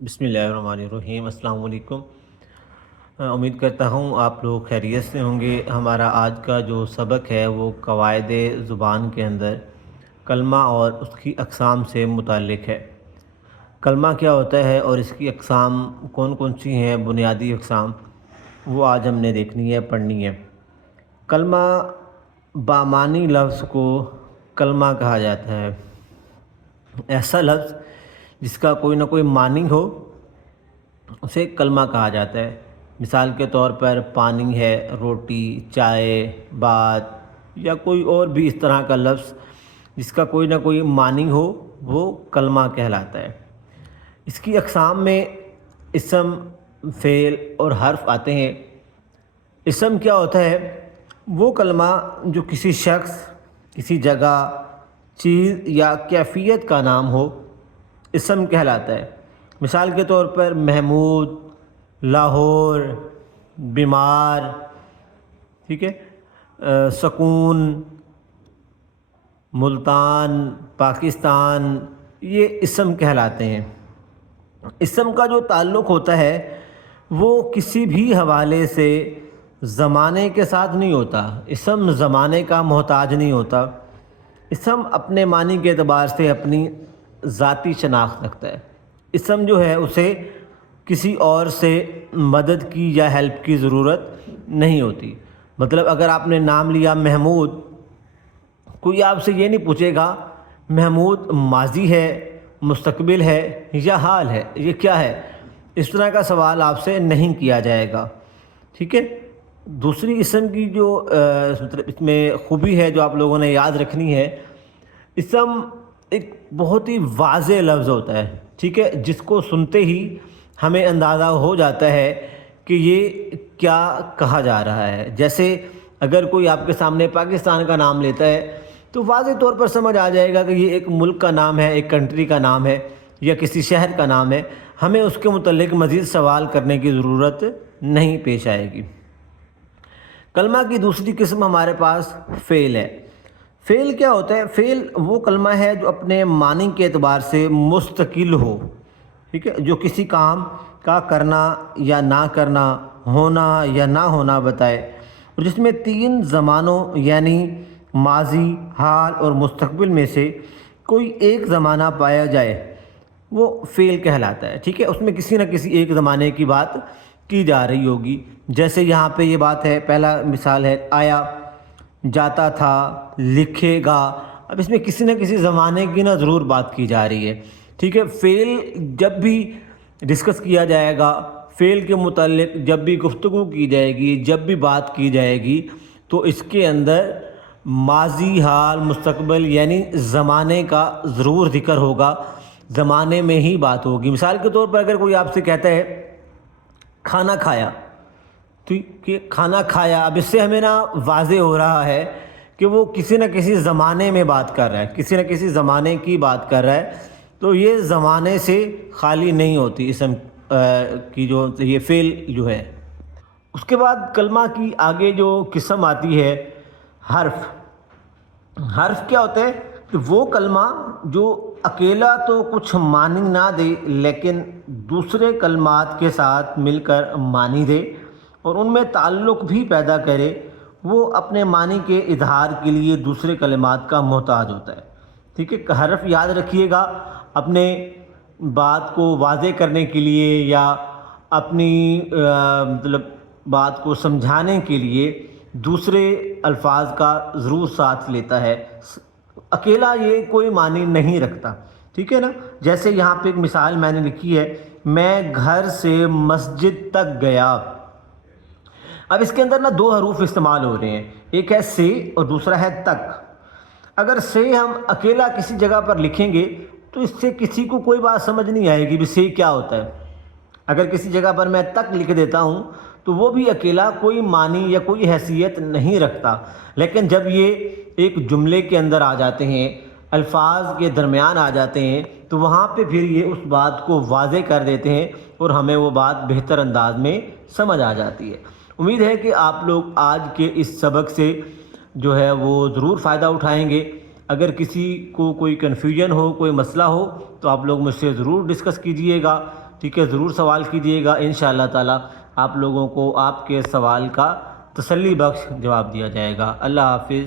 بسم اللہ الرحمن الرحیم۔ السلام علیکم۔ امید کرتا ہوں آپ لوگ خیریت سے ہوں گے۔ ہمارا آج کا جو سبق ہے وہ قواعد زبان کے اندر کلمہ اور اس کی اقسام سے متعلق ہے۔ کلمہ کیا ہوتا ہے اور اس کی اقسام کون کون سی ہیں، بنیادی اقسام، وہ آج ہم نے دیکھنی ہے، پڑھنی ہے۔ کلمہ بامعنی لفظ کو کلمہ کہا جاتا ہے۔ ایسا لفظ جس کا کوئی نہ کوئی معنی ہو اسے کلمہ کہا جاتا ہے۔ مثال کے طور پر پانی ہے، روٹی، چائے، بات یا کوئی اور بھی اس طرح کا لفظ جس کا کوئی نہ کوئی معنی ہو وہ کلمہ کہلاتا ہے۔ اس کی اقسام میں اسم، فعل اور حرف آتے ہیں۔ اسم کیا ہوتا ہے؟ وہ کلمہ جو کسی شخص، کسی جگہ، چیز یا کیفیت کا نام ہو اسم کہلاتا ہے۔ مثال کے طور پر محمود، لاہور، بیمار، ٹھیک ہے، سکون، ملتان، پاکستان، یہ اسم کہلاتے ہیں۔ اسم کا جو تعلق ہوتا ہے وہ کسی بھی حوالے سے زمانے کے ساتھ نہیں ہوتا۔ اسم زمانے کا محتاج نہیں ہوتا۔ اسم اپنے معنی کے اعتبار سے اپنی ذاتی شناخت رکھتا ہے۔ اسم جو ہے اسے کسی اور سے مدد کی یا ہیلپ کی ضرورت نہیں ہوتی۔ مطلب اگر آپ نے نام لیا محمود، کوئی آپ سے یہ نہیں پوچھے گا محمود ماضی ہے، مستقبل ہے یا حال ہے، یہ کیا ہے، اس طرح کا سوال آپ سے نہیں کیا جائے گا، ٹھیک ہے۔ دوسری اسم کی جو اس میں خوبی ہے جو آپ لوگوں نے یاد رکھنی ہے، اسم ایک بہت ہی واضح لفظ ہوتا ہے، ٹھیک ہے، جس کو سنتے ہی ہمیں اندازہ ہو جاتا ہے کہ یہ کیا کہا جا رہا ہے۔ جیسے اگر کوئی آپ کے سامنے پاکستان کا نام لیتا ہے تو واضح طور پر سمجھ آ جائے گا کہ یہ ایک ملک کا نام ہے، ایک کنٹری کا نام ہے یا کسی شہر کا نام ہے۔ ہمیں اس کے متعلق مزید سوال کرنے کی ضرورت نہیں پیش آئے گی۔ کلمہ کی دوسری قسم ہمارے پاس فعل ہے۔ فعل کیا ہوتا ہے؟ فعل وہ کلمہ ہے جو اپنے معنی کے اعتبار سے مستقل ہو، ٹھیک ہے، جو کسی کام کا کرنا یا نہ کرنا، ہونا یا نہ ہونا بتائے، اور جس میں تین زمانوں یعنی ماضی، حال اور مستقبل میں سے کوئی ایک زمانہ پایا جائے وہ فعل کہلاتا ہے، ٹھیک ہے۔ اس میں کسی نہ کسی ایک زمانے کی بات کی جا رہی ہوگی۔ جیسے یہاں پہ یہ بات ہے، پہلا مثال ہے آیا، جاتا تھا، لکھے گا۔ اب اس میں کسی نہ کسی زمانے کی ضرور بات کی جا رہی ہے، ٹھیک ہے۔ فعل جب بھی ڈسکس کیا جائے گا، فعل کے متعلق جب بھی گفتگو کی جائے گی، جب بھی بات کی جائے گی، تو اس کے اندر ماضی، حال، مستقبل یعنی زمانے کا ضرور ذکر ہوگا، زمانے میں ہی بات ہوگی۔ مثال کے طور پر اگر کوئی آپ سے کہتا ہے کھانا کھایا، تو کہ کھانا کھایا، اب اس سے ہمیں واضح ہو رہا ہے کہ وہ کسی نہ کسی زمانے میں بات کر رہا ہے، کسی نہ کسی زمانے کی بات کر رہا ہے، تو یہ زمانے سے خالی نہیں ہوتی اسم کی جو یہ فعل جو ہے۔ اس کے بعد کلمہ کی آگے جو قسم آتی ہے حرف۔ حرف کیا ہوتا ہے؟ کہ وہ کلمہ جو اکیلا تو کچھ معنی نہ دے لیکن دوسرے کلمات کے ساتھ مل کر معنی دے اور ان میں تعلق بھی پیدا کرے، وہ اپنے معنی کے اظہار کے لیے دوسرے کلمات کا محتاج ہوتا ہے، ٹھیک ہے۔ حرف یاد رکھیے گا، اپنے بات کو واضح کرنے کے لیے یا اپنی مطلب بات کو سمجھانے کے لیے دوسرے الفاظ کا ضرور ساتھ لیتا ہے، اکیلا یہ کوئی معنی نہیں رکھتا، ٹھیک ہے نا۔ جیسے یہاں پہ ایک مثال میں نے لکھی ہے، میں گھر سے مسجد تک گیا۔ اب اس کے اندر دو حروف استعمال ہو رہے ہیں، ایک ہے سے اور دوسرا ہے تک۔ اگر سے ہم اکیلا کسی جگہ پر لکھیں گے تو اس سے کسی کو کوئی بات سمجھ نہیں آئے گی بھی سے کیا ہوتا ہے۔ اگر کسی جگہ پر میں تک لکھ دیتا ہوں تو وہ بھی اکیلا کوئی معنی یا کوئی حیثیت نہیں رکھتا، لیکن جب یہ ایک جملے کے اندر آ جاتے ہیں، الفاظ کے درمیان آ جاتے ہیں، تو وہاں پہ پھر یہ اس بات کو واضح کر دیتے ہیں اور ہمیں وہ بات بہتر انداز میں سمجھ آ جاتی ہے۔ امید ہے کہ آپ لوگ آج کے اس سبق سے جو ہے وہ ضرور فائدہ اٹھائیں گے۔ اگر کسی کو کوئی کنفیوژن ہو، کوئی مسئلہ ہو تو آپ لوگ مجھ سے ضرور ڈسکس کیجئے گا۔ ٹھیک ہے، ضرور سوال کیجیے گا، انشاءاللہ تعالی آپ لوگوں کو آپ کے سوال کا تسلی بخش جواب دیا جائے گا۔ اللہ حافظ۔